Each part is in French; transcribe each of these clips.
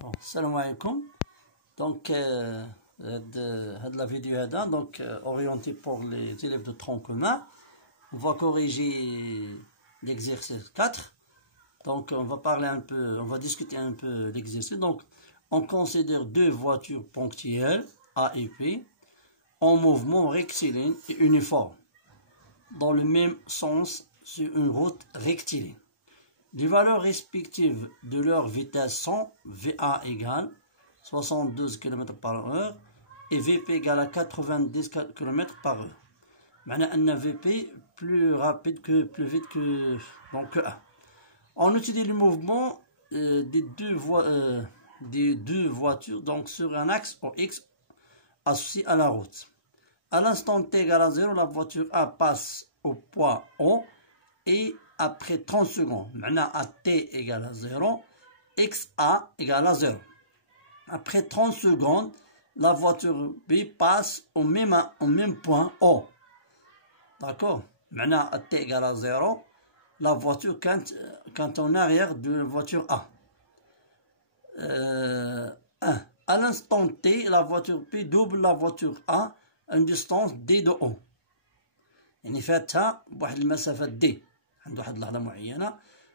Bon, salam alaikum. Donc, la vidéo donc orientée pour les élèves de tronc commun. On va corriger l'exercice 4. Donc, on va discuter un peu l'exercice. Donc, on considère deux voitures ponctuelles, A et P, en mouvement rectiligne et uniforme, dans le même sens sur une route rectiligne. Les valeurs respectives de leur vitesse sont VA égale 72 km/h et VP égale à 90 km/h. Maintenant, un VP plus vite que A. On utilise le mouvement des deux voitures donc sur un axe OX associé à la route. À l'instant t égale à 0, la voiture A passe au point O et après 30 secondes, maintenant à t égale à 0, xa égale à 0. Après 30 secondes, la voiture B passe au même point O. D'accord? Maintenant à t égale à 0, la voiture quand en arrière de la voiture A. 1. À l'instant t, la voiture P double la voiture A à une distance d de O. يعني فاتها بواحد المسافة d.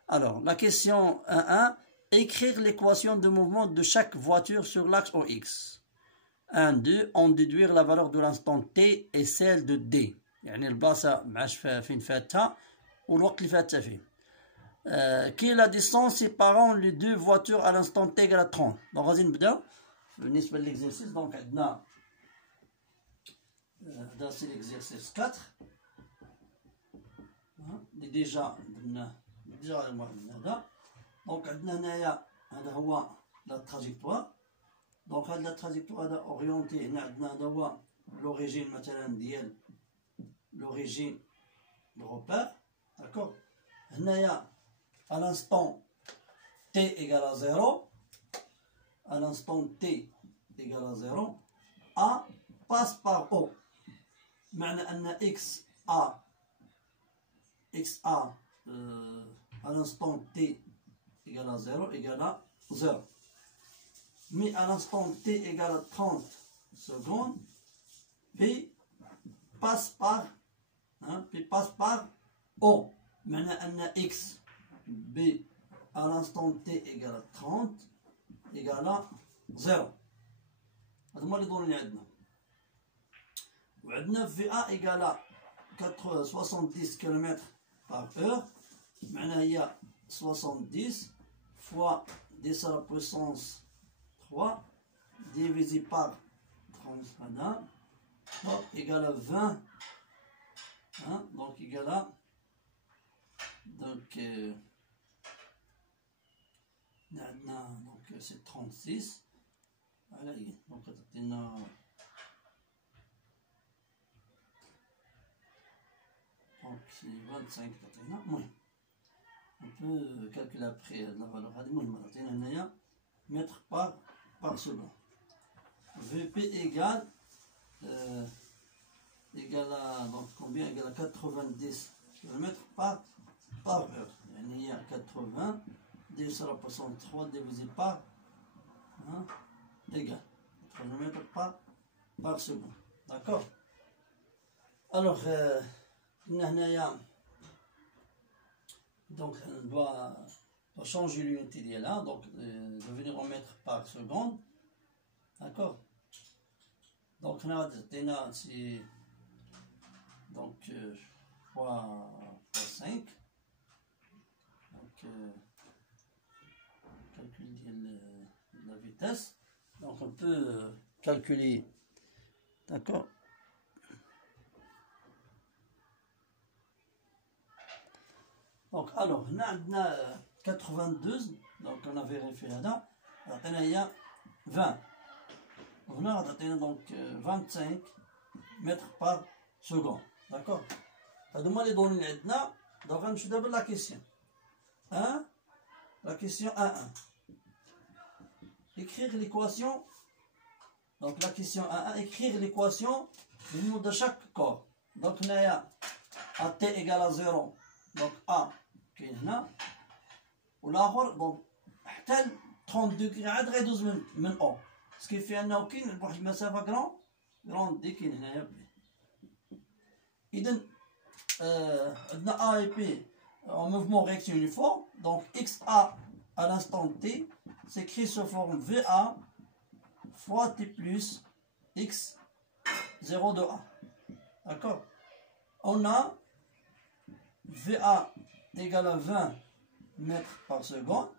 Alors, la question 1.1, écrire l'équation de mouvement de chaque voiture sur l'axe OX. 1.2, en déduire la valeur de l'instant t et celle de d. يعني البلاصة معاش فين فاتها والوقت اللي فاتها فيه. Qui est la distance séparant les deux voitures à l'instant t égale à 30. Donc, غادي نبدا بالنسبة للexercice. Donc, عندنا c'est l'exercice 4. déjà هذا دونك عندنا هنايا هذا هو لا تراجيكتوار. دونك هاد لا تراجيكتوار هذا اورينتي. هنا عندنا هذا هو لوريجين مثلا ديال لوريجين دو روبير. داكوغ. هنايا à l'instant t égale à 0, à l'instant t égale à 0, A passe par O. معنى أن XA à l'instant t égale à 0 égale à 0. Mais à l'instant t égale à 30 secondes, P passe par O. معنى أن X B à l'instant t égale à 30 égale à 0. هذا هما اللي دورين عندنا. وعندنا VA égale à 70 km/h. معناها هي 70 fois 10 à la puissance 3 divisé par 30 donc égale à 20. Donc égale à donc c'est 36. Voilà, donc donc c'est 25 oui. On peut calculer après la valeur mètres par seconde. VP égale à donc combien? Égale à 90 km/h. Il y a 80 10 à la puissance 3 divisé par égale 80 mètres par seconde. D'accord. Alors donc on doit changer l'unité là, donc devenir en mètres par seconde. D'accord. Donc c'est donc fois 5. Donc calcul de la vitesse. Donc on peut calculer. D'accord. Donc alors on a 82. Donc on a vérifié là-dedans. On a 20. On a donc 25 mètres par seconde. D'accord. هذوما لي دوني عندنا. Donc غنمشيو دابا la question 1. La question 1.1. Écrire l'équation. Donc la question 1.1, écrire l'équation du niveau de chaque corps. Donc on a à t égale à 0. Donc A كاين هنا والاخر donc حتى 30 degrés عاد غيدوز من او سكيفي انه كاين واحد المسافه كرون دي كاين هنايا. اذا عندنا ا اي بي en mouvement rectiligne uniforme, donc XA à l'instant T s'écrit sous forme VA fois T plus X0 de A. D'accord? On a VA égale à 20 mètres par seconde.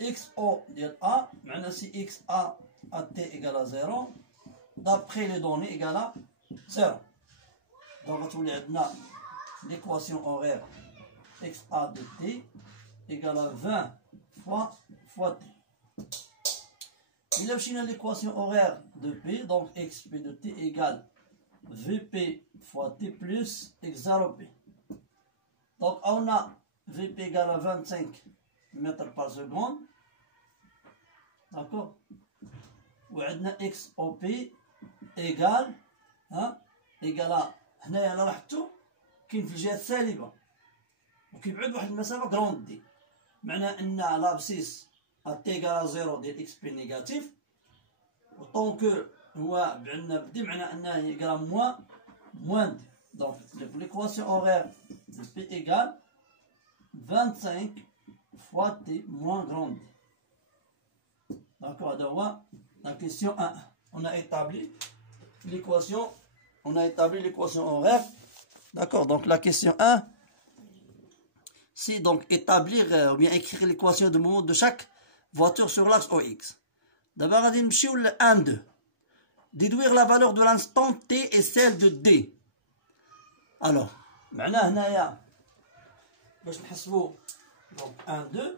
XO de A, maintenant si XA à T égale à 0, d'après les données égale à 0. Donc on a l'équation horaire XA de T égale à 20 fois T. Il a aussi l'équation horaire de P, donc XP de T égale VP fois T plus X0 P. Donc on a VP égale à 25 mètres par seconde. D'accord? Ou on a XOP égale à هنايا انا لاحظتو كاين في الجهه السالبه وكيبعد واحد المسافه كروند دي، معناه ان لابسيس اتيغال زيرو ديال اكس بي نيجاتيف وطونكو هو بعدنا بدي معناه انه يقرا موان دي. دونك ليكواسيون اورير دو بي ايغال 25 فوا تي موان كروند دي. داكور هذا هو لا كيسيون 1. On a établi l'équation horaire. D'accord, donc la question 1, c'est donc établir ou bien écrire l'équation de moment de chaque voiture sur l'axe OX. D'abord, on va dire le 1, 2. Déduire la valeur de l'instant T et celle de D. Alors, معناه هنايا باش نحسبوا donc 1 2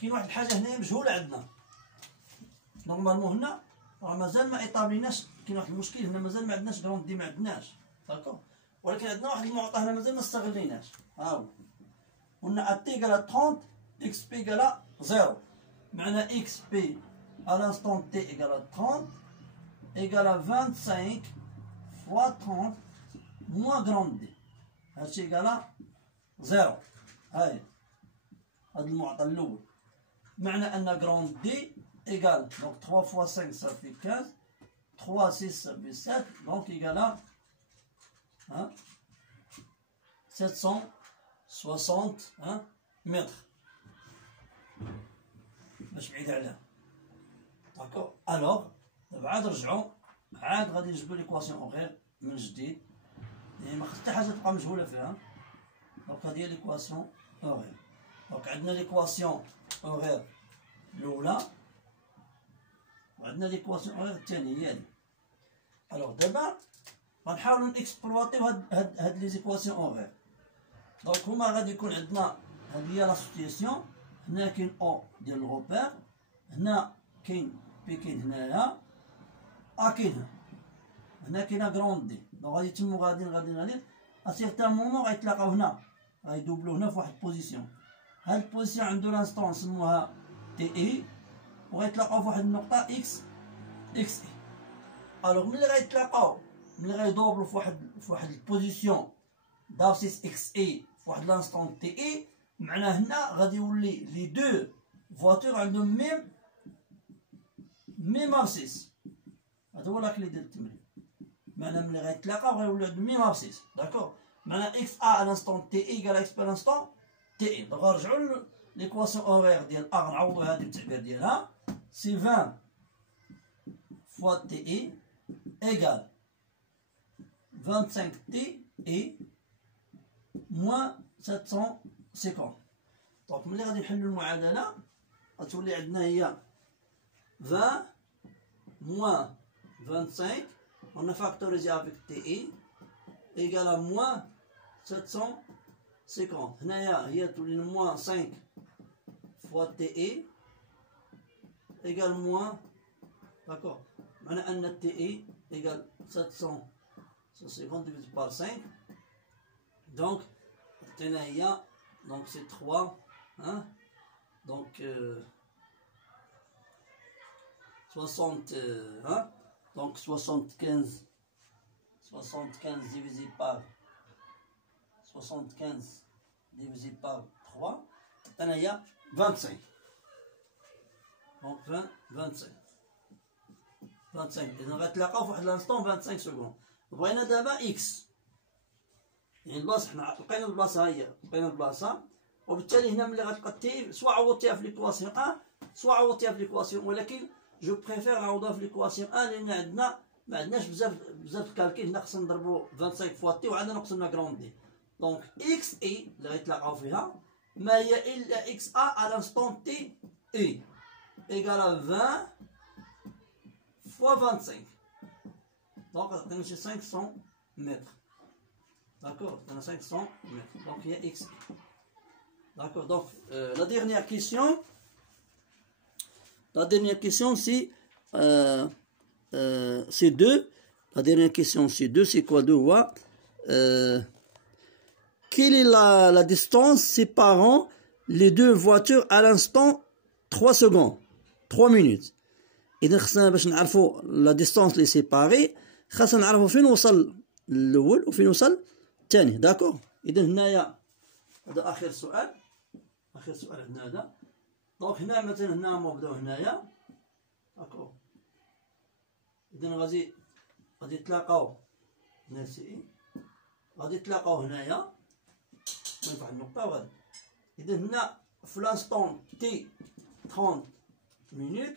كاين واحد الحاجه هنايا مجهوله عندنا. نورمالمون هنا راه مازال ما ايطابليناش، كاين واحد المشكل هنا مازال ما عندناش كروند دي، ما عندناش داكوغ، ولكن عندنا واحد المعطى هنا مازال ما استغليناش. ها هو قلنا ا تي ايكال 30 اكس بي ايكال 0، معنى اكس بي à l'instant t égale à 30 égale à 25 fois 30 moins grand d. هادشي ايكال 0. هاي هاد المعطى الاول، معنى ان grand d égale donc 3 fois 5 ça fait 15, 3 6 ça fait 7, donc égale à 760 mètres. باش بعيد عليها. داكوغ الوغ دابا عاد نرجعو عاد غادي نجبدو ليكواسيون اوغير من جديد، يعني ما خص حتى حاجه تبقى مجهوله فيها. دونك هادي هي ليكواسيون اوغير. دونك عندنا ليكواسيون اوغير الاولى وعندنا ليكواسيون اوغير الثانيه هي هادي. الوغ دابا غنحاولو نكسبلواتيو هاد لي زيكواسيون اوغير. دونك هما غادي يكون عندنا هادي هي لا سيتياسيون، هنا كاين او ديال الغوبير، هنا كاين بي كاين هنايا، ا كاين هنا كاينه كروند دي. دونك غادي يتمو غادي ا سيغتان مومون غيتلاقاو هنا، غيدوبلو هنا في واحد البوزيسيون. هاد البوزيسيون عندو لانستون نسموها تي اي، وغيتلاقاو في واحد النقطه اكس اي. الوغ ملي غيتلاقاو ملي غيدوبلو في واحد البوزيسيون دابسيس اكس اي في واحد لانستون تي اي، معناه هنا غادي يولي لي دو فواتور عندهم ميم ابسيس. هذا هو لاكلي ديال التمرين، معناه ملي غيتلاقاو غيوليو عندهم ميم ابسيس. داكوغ، معناه اكس ا على لانستون تي اي ايكال اكس بي لانستون تي اي. دونك غنرجعو ليكواسيون اوغير ديال ا، غنعوضو هادي بالتعبير ديالها، سي 20 فوا تي اي ايكال 25 تي اي موان 750. دونك ملي غادي نحلو المعادله غتولي عندنا هي 20 moins 25, on a factorisé avec TI égale à moins 750. هنايا هي تولي moins 5 fois TI égale moins, d'accord, معنى أن TI égale 750 divisé par 5, donc هي donc c'est 3, donc 60, donc 75 divisé par 3, انا هي 25 دونك 25 اذا غتلاقاو في واحد لانستون 25 سكوند. بغينا دابا اكس، يعني البلاصه حنا لقينا البلاصه، هي لقينا البلاصه، وبالتالي هنا ملي غتلقى تي سوا عوضتيها في ليكواسيون ا سوا عوضتيها في ليكواسيون، ولكن جو بريفير نعوضها في ليكواسيون ا لان عندنا ما عندناش بزاف الكالكيل، هنا خصنا نضربو 25 فوا تي وعندنا نقسمنا كروندي. دونك اكس اي اللي غيتلاقاو فيها ما هي الا اكس ا على لانستون تي اي ايكال 20 فوا 25 دونك غتعطينا شي 500 متر. داكور عطينا 500 متر دونك هي اكس اي. D'accord, donc la dernière question c'est 2. La dernière question c'est 2, c'est quoi 2 quelle est la distance séparant les deux voitures à l'instant 3 secondes 3 minutes. إذا خصنا باش نعرفوا لا ديستونس لي سيباري خاصنا نعرفوا فين وصل الأول وفين وصل الثاني. داكور، إذا هنايا هذا آخر سؤال عندنا هذا. دونك هنا مثلا هنا نبداو هنايا. داكور، إذا غادي تلاقاو ناسي غادي تلاقاو هنايا من واحد النقطة وغادي. إذا هنا في لانستون تي 30 مينوت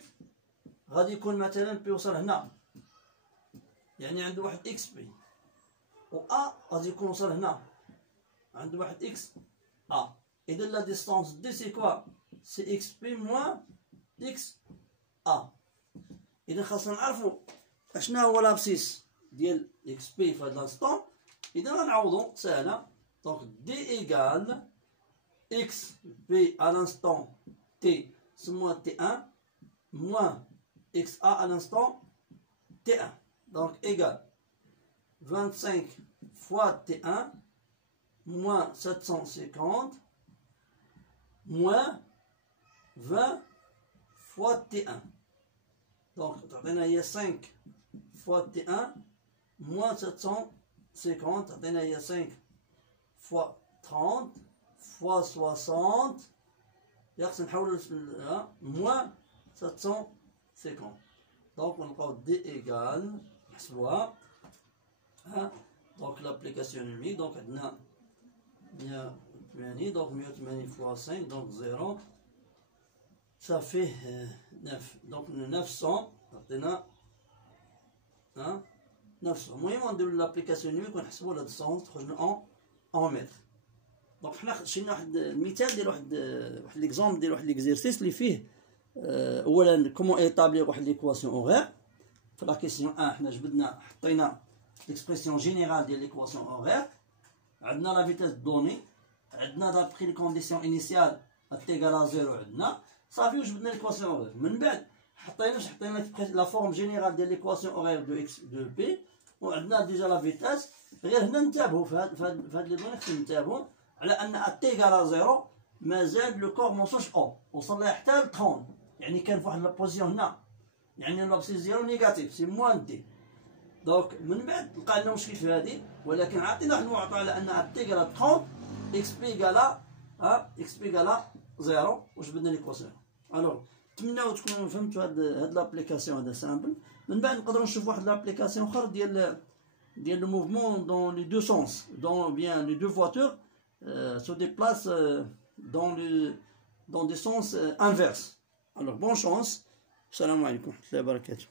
غادي يكون مثلا بيوصل هنا، يعني عنده واحد اكس بي، و ا غادي يكون وصل هنا عنده واحد اكس ا. إذا لا ديستونس دي سي كوا سي اكس بي موان اكس ا. إذا خاصنا نعرفو اشنا هو لابسيس ديال اكس بي في هاد لانستون. إذا غنعوضو ساهلة. دونك دي ايكال اكس بي à l'instant t سموها t1 moins xa à l'instant t1. Donc égale 25 fois t1 moins 750 moins 20 fois t1. Donc تعطينا هي 5 fois t1 moins 750 تعطينا هي 5 fois 30 fois 60 يخص نحولو moins 750. دونك نلقاو دي ايكال نحسبوها. دونك لابليكاسيون نوميك. دونك عندنا 180 دونك 180 فوا 5 دونك 0 صافي 9. دونك 900 عطينا 900. المهم نديرو لابليكاسيون نوميك ونحسبو لا ديستونس تخرج لنا اون متر. دونك حنا شرينا واحد المثال ديال واحد ليكزومبل ديال واحد ليكزيرسيس اللي فيه اولا كومون ايطابليغ واحد ليكواسيون اوغير. في لا كيسيون 1 حنا جبدنا حطينا ليكسبرسيون جينيرال ديال ليكواسيون اوغير، عندنا لا فيتاس دوني، عندنا دابخي لي كونديسيون انيسيال تيغال زيرو عندنا صافي وجبدنا ليكواسيون اوغير. من بعد حطينا لا فورم جينيرال ديال ليكواسيون اوغير دو اكس دو بي، وعندنا ديجا لا فيتاس. غير هنا ننتبهوا في هاد لي دوني خصنا ننتبهوا على ان تيغال زيرو مازال لو كور موصلش او، وصل لها حتى ل 30، يعني كان في واحد لابوزيسيون هنا، يعني لابسي زيرو نيجاتيف سي موان دي. دونك من بعد لقى لنا مشكل في هادي، ولكن عطينا واحد المعطى على ان تيغال 30 اكس بي ايكالا اكس بي ايكالا زيرو وجبدنا ليكواسيون. الوغ نتمناو تكونوا فهمتوا هاد لابليكاسيون هذا سامبل. من بعد نقدروا نشوفوا واحد لابليكاسيون اخر ديال le mouvement dans les deux sens, dans bien les deux voitures se déplacent dans des sens inverses. Alors bonne chance. Salam alaikum wa rahmatullahi wa barakatuh.